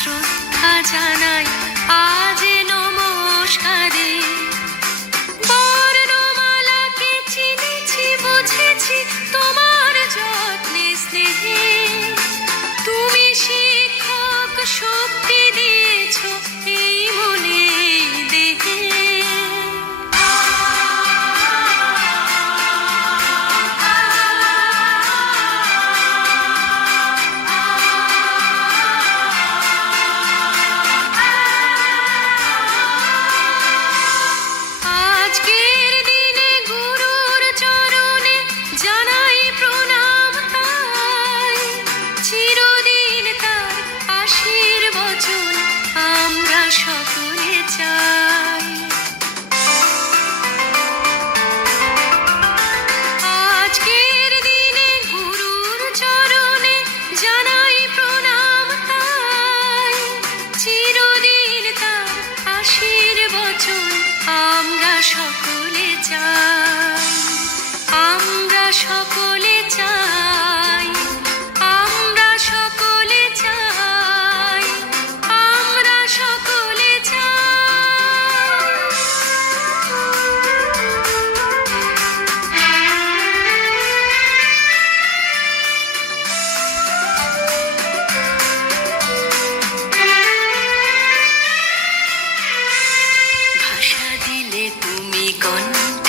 শ্রদ্ধা জানাই। আজ চাই। আমরা সকলে চাই। আমরা সকলে চাই। আমরা সকলে চাই। ভাষা দিলে তুমি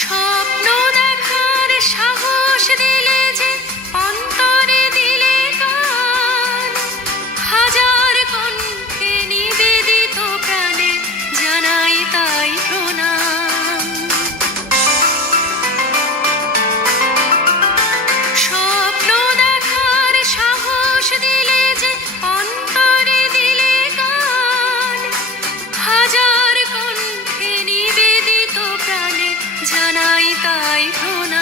সব তাই প্রণাম